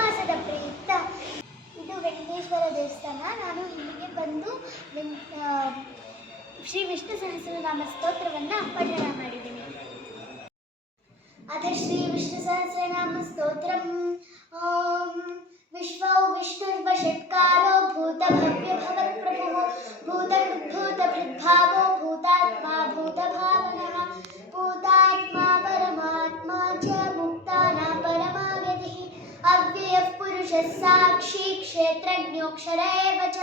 ಮಾಸದ ಪ್ರಯುಕ್ತ ಇದು ವೆಂಕಟೇಶ್ವರ ದೇವಸ್ಥಾನ. ನಾನು ಇಲ್ಲಿಗೆ ಬಂದು ಶ್ರೀ ವಿಷ್ಣು ಸಹಸ್ರನಾಮ ಸ್ತೋತ್ರವನ್ನು ಪಠಣ ಮಾಡಿದ್ದೀನಿ. ಅಥ ಶ್ರೀ ವಿಷ್ಣು ಸಹಸ್ರನಾಮ ಸ್ತೋತ್ರಂ. ಓಂ ವಿಶ್ವೌ ವಿಷ್ಣುರ್ವಷಟ್ಕಾರೋ ಭೂತಭವ್ಯ ಭವತ್ಪ್ರಭುಃ ಭೂತಭೃದ್ಭಾವೋ ಭೂತಾತ್ಮಾ ಭೂತಭಾವನಃ ಭೂತಾತ್ಮಾ ಪರಮಾತ್ಮಾ ಚ ಮುಕ್ತಾನಾಂ ಪರಮಾಗತಿಃ ಅವ್ಯಯಃ ಪುರುಷಃ ಸಾಕ್ಷಿ ಕ್ಷೇತ್ರಜ್ಞೋಕ್ಷರ ಏವ ಚ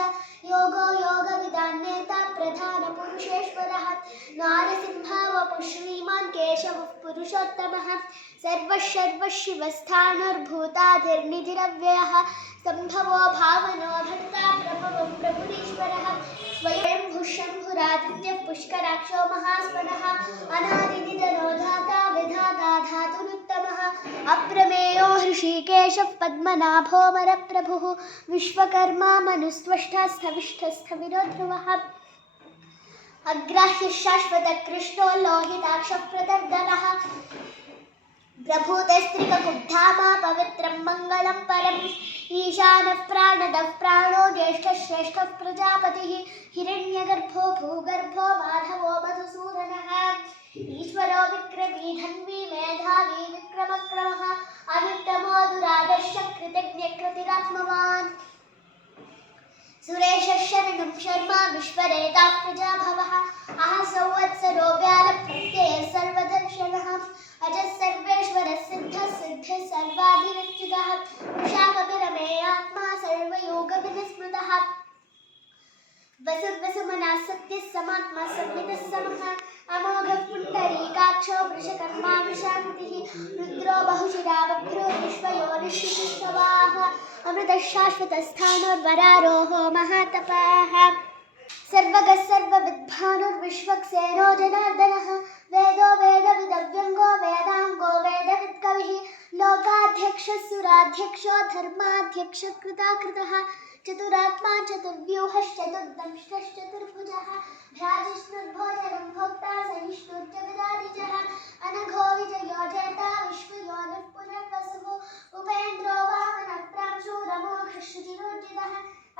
ಯೋಗೋ ಯೋಗವಿದಾನ್ನೇತಾ ಪ್ರಧಾನಪುರುಷೇಶ್ವರಃ ನಾರಸಿಂಹವಪುಃ ಶ್ರೀಮಾನ್ ಕೇಶವಃ ಪುರುಷೋತ್ತಮಃ सर्वशिवस्थानुर्भूताधिर्निधिरव्ययः सम्भवो भावनो भर्ता प्रभवो प्रभुरीश्वरः स्वयंभुः शम्भुरादित्यः पुष्कराक्षो महास्वनः अनादिनिधनो धाता विधाता धातुरुत्तमः अप्रमेयो हृषीकेशः पद्मनाभो मरप्रभुः विश्वकर्मा मनुस्त्वष्टा स्थविष्ठस्थविरो ध्रुवः अग्राह्यः शाश्वतकृष्णो लोहिताक्षः प्रदर्दनः प्रभूतस्त्रिककुब्धामा पवित्रं मङ्गलं परम् ईशानः प्राणदः प्राणो ज्येष्ठः श्रेष्ठः प्रजापतिः हिरण्यगर्भो भूगर्भो माधवो मधुसूदनः ईश्वरो विक्रमी धन्वी मेधावी विक्रमक्रमः अनुत्तमो दुरादर्शः कृतज्ञकृतिरात्मवान् सुरेशः शरणं शर्मा विश्वरेताः प्रजाभवः अहः संवत्सरो व्यालप्रत्ययः सर्वदर्शनः अजः सर्वेश्वरः सिद्धः सिद्धः सर्वाधिरच्युतः वृषाकपिरमेयात्मा सर्वयोगविनिस्मृतः वसुर्वसुमनः सत्यः समात्मा संवितः समः अमोघः पुण्डरीकाक्षो वृषकर्मा वृषान्तिः रुद्रो बहुशिरा बभ्रो विश्वयोनिश्चितिस्तवाः अमृतः शाश्वतस्थानोर्वरारोहो महातपाः सर्वगः सर्वविद्भानुर्विश्वक्सेनो जनार्दनः वेदो वेदविदव्यङ्गो वेदाङ्गो वेदविद्कविः लोकाध्यक्षः सुराध्यक्षो धर्माध्यक्षकृताकृतः चतुरात्मा चतुर्व्यूहश्चतुर्दंष्टश्चतुर्भुजः भ्राजिष्णुर्भोजनं भोक्ता सहिष्णुर्जगदादिजः अनघो विजयो जेता विश्वयोनिः पुनर्वसुः उपेन्द्रो वामनः प्रांशूरमोघः शुचिरोर्जितः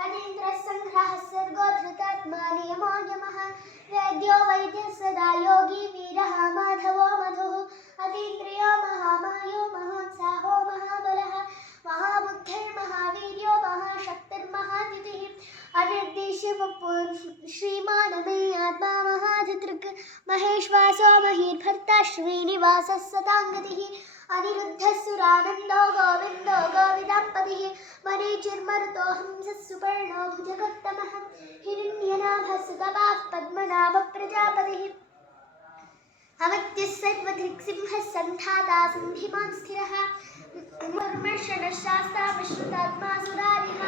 अतीन्द्रः सङ्ग्रहः सर्गो धृतात्मा नियमो यमः वेद्यो वैद्यः सदा योगी वीरः माधवो मधुः अतीन्द्रियो महामायो महोत्साहो महाबलः महाबुद्धिर्महावीर्यो महाशक्तिर्महादितिः अनिर्देश्यवपुः श्रीमान् मे आत्मा महाधिदृक् महेश्वासो महीर्भर्ता श्रीनिवासः सताङ्गतिः अनिरुद्धः सुरानन्दो गोविन्दो गोविदाम्पतिः मरीचिर्मरुतो हंसः सुपर्णो भुजगोत्तमः हिरण्यनाभः सुतपाः पद्मनाभः प्रजापतिः अमत्यः सर्वदृक्सिंहः सन्धाता सन्धिमान् स्थिरः मर्मर्षणः शास्ता विश्रुतात्मा सुरारिः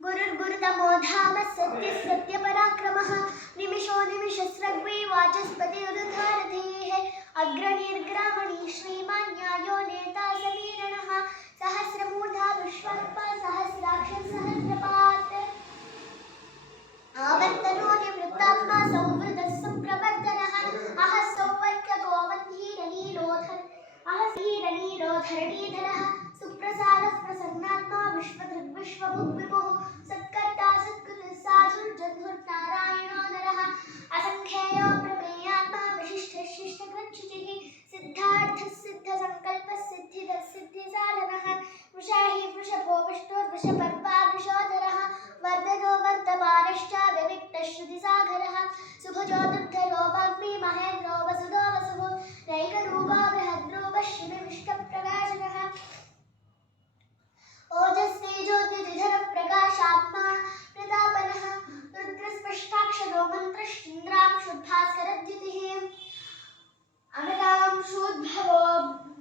गुरुर्गुरुतमो धाम सत्यः सत्यपराक्रमः निमिषो निमिषस्रग्वी वाचस्पतिरुधारधीः अग्रणीर्ग्रामणी श्रीमान् न्यायो नेता समीरणः सहस्रमूर्धा विश्वरूपः सहस्राक्षः सहस्रपात् आवर्तनो निवृत्तात्मा संवृतः सुप्रवर्तनः अहः सौवर्गगोवन्धीरनीरोधरणीधरः सुप्रसादः प्रसन्नात्मा विश्वदृग्विश्वभुग्विभुः सत्कर्ता सत्कृतः साधुर्जन्मुर्नारायणो नरः असङ्ख्येयो प्रमेयात्मा विशिष्टः शिष्टकृच्छुचिः सिद्धार्थः सिद्धसङ्कल्पः सिद्धिदः सिद्धिसाधनः वृषाहि वृषभो विष्णुर्वृषपर्वा वृषोदरः वर्धनो वर्तमानश्च विविक्तः श्रुतिसागरः सुभुजो दुर्धरो वाग्मी महेन्द्रो वसुधो वसुः नैकरूपो बृहद्रूपः शिवविष्टप्रकाशनः ओजस्वी ज्योतिर्धरः प्रकाशात्मा प्रतापनः रुद्रस्पष्टाक्षरो मन्त्रश्चन्द्रांशुद्भास्करद्युतिः अमृतांशोद्भवो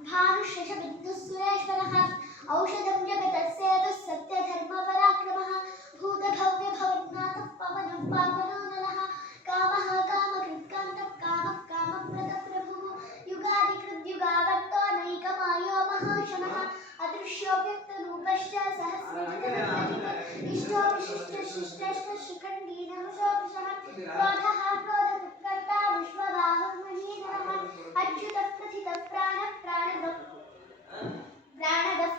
भानुशशविद्धुः सुरेश्वरः औषधं जगतस्येतुः सत्यधर्मपराक्रमः भूतभव्यभवन्नाथः पवनः पावनो नलः कामः कामकृत्कान्तः कामः कामप्रदप्रभुः युगादिकृद्युगावर्तो नैकमायो महाशनः अदृश्यो व्यक्तरूपश्च सहस्रजितः इष्टो विशिष्टशिष्टश्च शिखण्डीनमुषोऽभिषः क्रोधः क्रोधकृत्कर्ता विश्वबाहुर्महीधरः अच्युतः प्रथितः प्राणः प्राणदः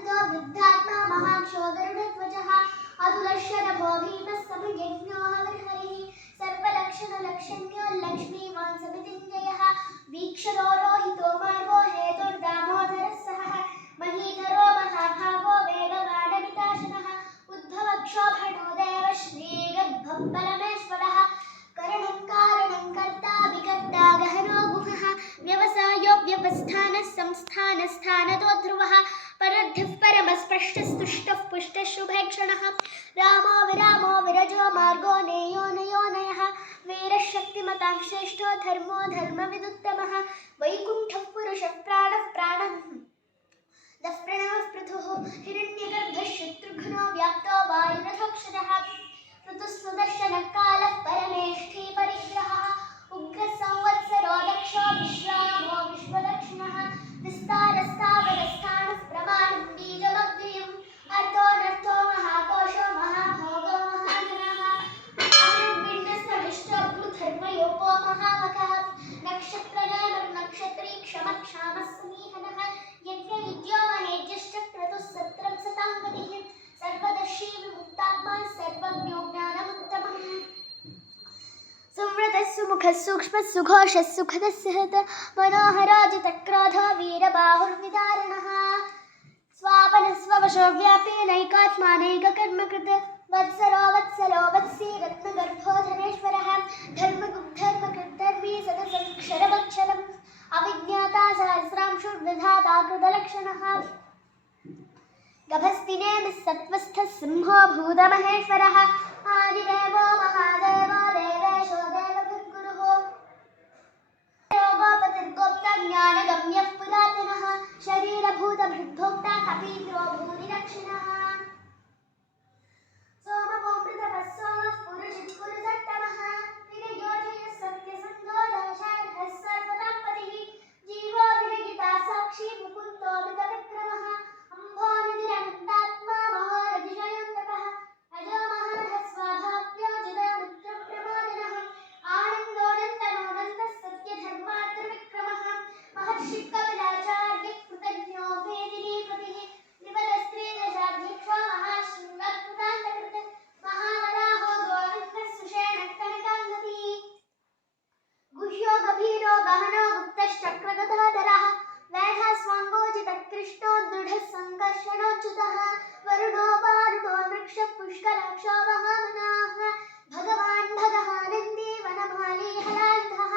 अनन्तो वृद्धात्मा महाक्षोगरुडध्वजः अतुलश्यनभो भीमः समयज्ञो हविर्हरिः सर्वलक्षणलक्षण्यो लक्ष्मीवान् समितिञ्जयः वीक्षरो रोहितो मार्गो हेतुर्दामोदरः सहः महीधरो महाभागो वेगवानमिताशनः उद्भवक्षोभणो देव श्रीगद्भक्परमेश्वरः करणं कारणं कर्ता विकर्ता गहनो गुहः व्यवसायो व्यवस्थानः संस्थानस्थानतो ध्रुवः परद्धिः परमस्पृष्टस्तुष्टः पुष्टः शुभेक्षणः रामो विरामो विरजो मार्गो नेयो नयो नयः वीरः शक्तिमतां श्रेष्ठो धर्मो धर्मविदुत्तमः वैकुण्ठः पुरुषः प्राणः प्राणः दः प्रणवः पृथुः हिरण्यगर्भः शत्रुघ्नो व्याप्तो वायुरथोक्षरः ऋतुस्सुदर्शनकालः परमेष्ठी परिग्रहः उग्रसंवत्सरो दक्षो विश्रामो विश्वदक्षिणः विस्तारस्तावरस्थानः प्रमाणं बीजमव्ययम् अर्थोऽनर्थो महाकोशो महाभोगो महाजनः अमृतबिण्डस्तविष्टो भूधर्मयोपो महामखः नक्षत्रनेमर्नक्षत्री क्षमक्षामः समीहनः यज्ञयुज्यो महेज्यश्चक्रतुः सत्रं सताङ्गतिः सर्वदर्शी विमुक्तात्मा सर्वज्ञो ज्ञानमुत्तमः संवृतः सुमुखः सूक्ष्मः सुघोषः सुखदः सहत मनोहराजितक्रोधो वीरबाहुर्विदारणः स्वापनः स्ववशो व्यापी नैकात्मानैककर्मकृत् वत्सरो वत्सलो वत्सी रत्नगर्भो धनेश्वरः धर्मगुप्धर्मकृद्धर्मी सदसक्षरमक्षरम् अविज्ञाता सहस्रांशुर्विधाता कृतलक्षणः गभस्तिनेमिः सत्त्वस्थः सिंहो भूतमहेश्वरः आदिदेवो महादेवो देवेशो देवभृद्गुरुः योगोपतिर्गोप्ता ज्ञानगम्यः पुरातनः शरीरभूतभृद्भोक्ता कपीन्द्रो भूरिदक्षिणः सोमपोमृतपः सोमः पुरुषिः पुरुषोत्तमः विनयोजयः सत्यसन्धो दशार्हः सर्वतां पतिः जीवो विनयिता साक्षी मुकुन्दो मृतविक्रमः अम्भोनिधिरनन्तात्मा महोरधिजयोन्तकः अजो महारः स्वाभाव्यो जगन्मित्रप्रमादिनः आनन्दोऽनन्तनोऽनन्तः सत्यधर्मार्थिविक्रमः महर्षिकविलाचार्यः कृतज्ञो वेदिनीपतिः निबलस्त्रीदशाध्यक्षो महाशृङ्गकृतान्तकृत् महावराहो गोविन्दः सुषेणः कनकाङ्गतिः गुह्यो गभीरो गहनो गुप्तश्चक्रगदाधरः वैधास्वाङ्गोजितकृष्णो दृढः सङ्कर्षणोच्युतः वरुणो वारुणो वृक्षः पुष्कराक्षो महामनाः भगवान् भगवानन्दी वनमाली हलायुधः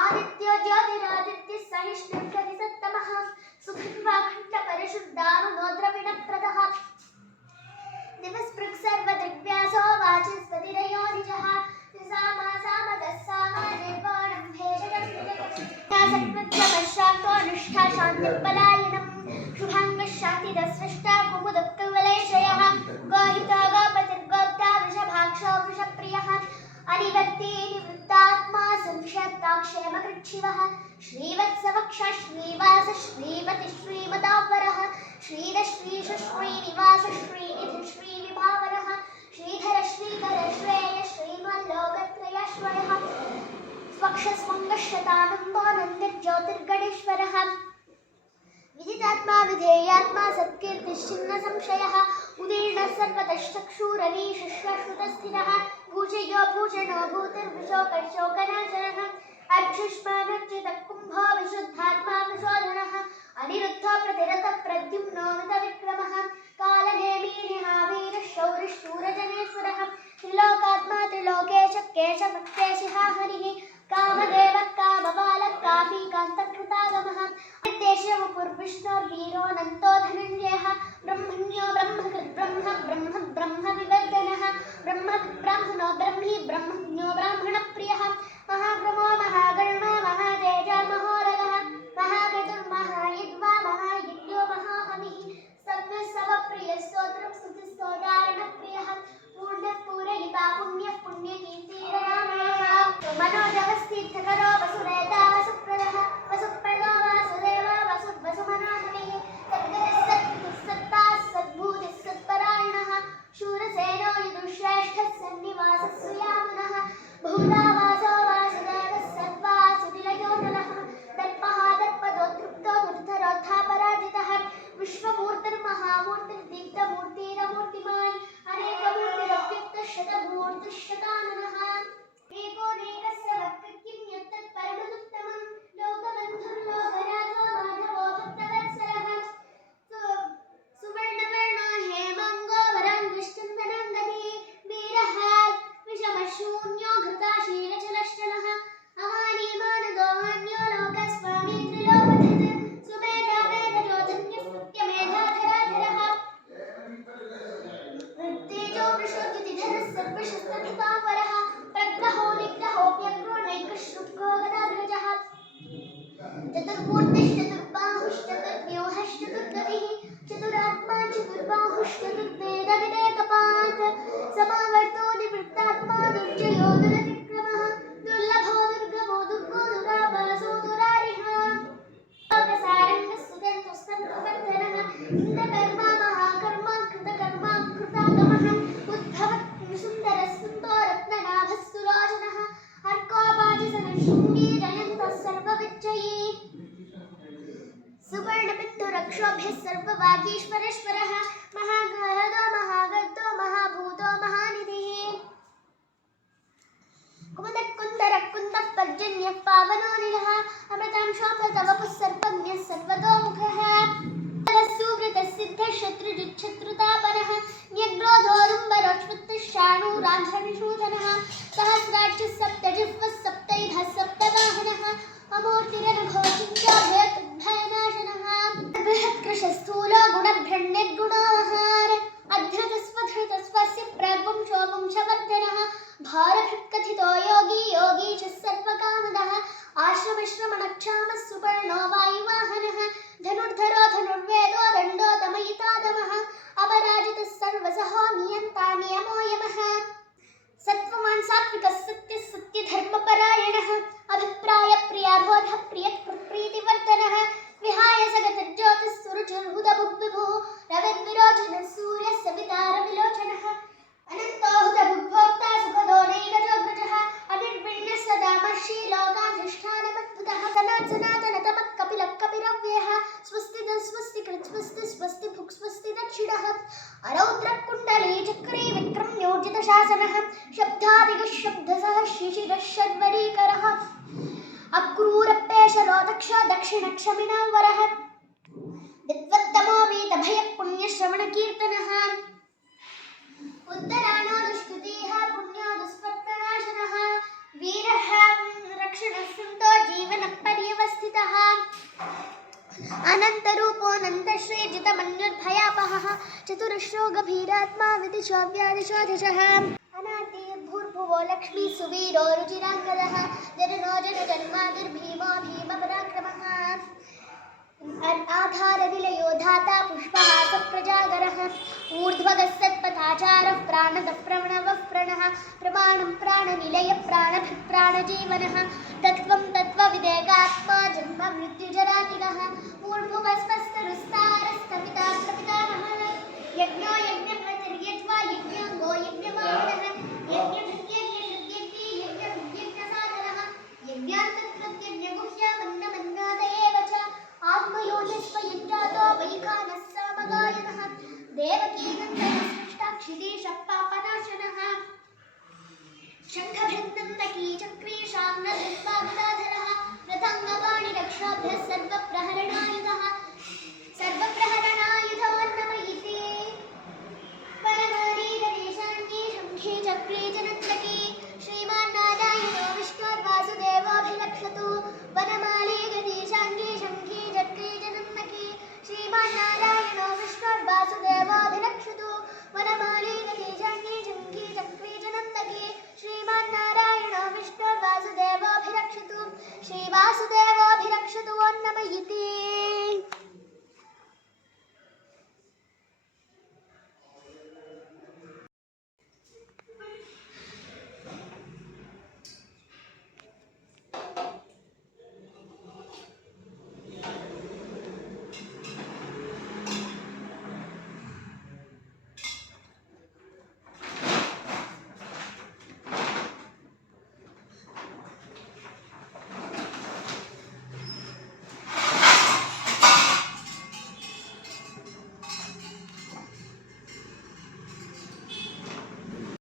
आदित्यो ज्योतिरादित्यः सहिष्णुप्रतिसत्तमः सुखद्वाखण्डपरिशुद्धानुनो द्रविणप्रदः दिवस्पृक् सर्वदृग्व्यासो वाचस्पतिरयो निजः निष्ठा शान्तिपलायनम् शुभाङ्गः शान्तिदस्रष्टा कुमुदक्कवलयशयः गोहितो गोपतिर्गोप्ता वृषभाक्षो वृषप्रियः अनिवर्ती निवृत्तात्मा संक्षेप्ताक्षेमकृच्छिवः श्रीवत्सवक्षः श्रीवास श्रीमति श्रीमतावरः श्रीधः श्रीश श्रीनिवास श्रीनिधि श्रीविभावरः श्रीधर श्रीकर श्रेय श्रीमल्लोकत्रयश्वरः स्वक्षस्वङ्गशतानन्दोऽनन्तिर्ज्योतिर्गणेश्वरः विदितात्मा विधेयात्मा सत्कीर्तिश्चिन्न संशयः उदीर्णः सर्वतश्चक्षुरनीशश्वश्रुतस्थिरः भूषयो भूषणो भूतिर्विशोकशोकनाशनः अर्जुष्मानर्चितः कुम्भो विशुद्धात्मा विशोधनः अनिरुद्धो प्रतिरतः प्रद्युम्नोऽमितविक्रमः कालनेमीनिहावीरः शौरिशूरजनेश्वरः त्रिलोकात्मा त्रिलोकेश केशवक्तेशिहा हरिः कामदेवः कामबालः कामीकान्तकृतागमः नित्येशवपुर्विष्णुर्वीरोऽनन्तो धनञ्जयः ब्रह्मण्यो ब्रह्मकृद्ब्रह्म ब्रह्म ब्रह्मविवर्धनः ब्रह्मणो ब्रह्मी ब्रह्मज्ञो ब्राह्मणप्रियः महाब्रह्मो महागणो महातेजो महोरगः महाक्रतुर्महायिद्वा महायज्ञो महाहविः सव्यसवप्रियः स्तोत्रं स्तुतिस्तोतारणप्रियः पूर्णः पूरयिता पुण्यः पुण्यकीर्तिरनामयः मनोज मूर्तिरमूर्तिमान् अनेकमूर्तिरव्यक्तशतमूर्तिशताननः एकोनेकस्य वक्त्रकिं यत्तत् परमदुत्तमं लोकबन्धुर्लोकराजो माधवो भक्तवत्सलः सुवर्णवर्णो हेमाङ्गो वराङ्गश्चन्दनं गतिः वीरः विषमशून्यो घृताशीलचलश्चलः अमानी मानदो मान्यो लोकस्वामी त्रिलोकधृत् सुमेधा मेधजो धन्यस्तुत्यमेधाधराधरः तेजो वृषोद्युतिधरः सर्वशस्त्रकृतापरः प्रग्रहो निग्रहोऽप्यग्रो नैकशृङ्गो गदाग्रजः चतुर्मूर्तिश्चतुर्बाहुश्चतुर्व्यूहश्चतुर्गतिः चतुरात्मा चतुर्बाहुश्चतुर्वेदविवेकपात् समावर्तो निवृत्तात्मा दुर्जयो दुरतिक्रमः दुर्लभो दुर्गमो दुर्गो दुरावासो दुरारिः लोकसारङ्गस्तुतन्तुस्तन्तुवर्धनः इन्द्रकर्मा महाकर्मा कृतकर्मा कृतागमः उद्भवः सुन्दरः सुन्दररत्ननाभः सुराजनः अर्कोपाजिसनशृङ्गी जयन्तः सर्वविजयी सुवर्णपित्तुरक्षोभ्यः सर्ववागीश्वरेश्वरः महागर्दो महाभूतो महानिधिः कुमुदकुन्दरकुन्दः पर्जन्यः पावनोनिलः अमृतांशोऽभृतवपुः सर्वज्ञः सर्वतोमुखः सुवृतसिद्धः शत्रुजिच्छत्रुतापनः न्यग्रोधोरुम्बरोक्ष्मत्तश्चाणूरान्ध्रनिषूदनः सहस्राक्षः सप्तजिह्वः सप्तैधः सप्तवाहनः अमूर्तिरनुभवचिन्त्याभयतुद्भयनाशनः बृहत्कृशस्थूलो गुणभ्रण्यद्गुणोऽहार अधृतस्वधृतस्वस्य प्राग्वंशो वंशवर्धनः भारभृत्कथितो योगी योगी च सर्वकामदः आश्रमश्रमणक्षामः सुपर्णो वायुवाहनः धनुर्धरो धनुर्वेदो दण्डो दमयितादमः अपराजितः सर्वसहो नियन्ता नियमो यमः सत्त्ववान् सात्विकः सत्यः सत्यधर्मपरायणः अभिप्रायप्रियाबोधः प्रियप्रीतिवर्धनः विहाय जगतज्योतिः सुरुचिर्हुदभुग्विभुः रविर्विरोचनः सूर्यः सवितारविलोचनः अनन्तोहुदभुग्भोक्ता सुखदो नैकजोग्रजः अनिर्विण्यः सदा महर्षि लोकाधिष्ठानमद्भुतः सनातनतमः कपिलः कपिरव्ययः स्वस्तिदः स्वस्तिकृत् स्वस्ति स्वस्ति भुक् स्वस्ति दक्षिणः अरौद्रः कुण्डली चक्रे विक्रम्योर्जितशासनः शब्दादिगः शब्दसः शिशिरः षड्वरीकरः अक्रूरपेशलो दक्षिणक्षमिणो वरः विद्वत्तमो वीतभयः पुण्यश्रवणकीर्तनः उत्तराणो दुष्कृतिः पुण्यो दुष्प्रनाशनः वीरः रक्षणः सन्तो जीवनपर्यवस्थितः अनन्तरूपोऽनन्तश्रीर्जितमन्युर्भयापहः चतुरश्रो गभीरात्मा विदिशो व्यादिशो दशः अनादिर्भूर्भुवो लक्ष्मी सुवीरो रुचिराङ्गदः जननो जनजन्मादिर्भीमो भीमपराक्रमः आधारनिलयो धाता पुष्पहासः प्रजागरः ऊर्ध्वगः सत्पथाचारः प्राणदः प्रणवः प्रणः प्रमाणं प्राणनिलयः प्राणभिः प्राणजीवनः तत्त्वं तत्त्वविदेगात्मा जन्म मृत्युजरातिगः ऊर्ध्वस्पस्तरुस्तारस्तमिता प्रपितामहः यज्ञो यज्ञप्रतिर्यज्वा यज्ञाङ्गो यज्ञवाहनः यज्ञभृत्यज्ञभृत्यज्ञी यज्ञभृत्यज्ञसाधनः यज्ञान्तकृत्यज्ञगुह्यमन्नमन्नाद एव च आत्मयोनिस्वयज्ञातो वैखानः सामगायनः देवकीनन्दनसृष्टाक्षितीशः पापनाशनः शङ्खभृन्दकी चक्रीशाम्नधर्वागदाधरः रथाङ्गवाणिरक्षाभ्यः सर्वप्रहरणायुधः सर्वप्रहरणा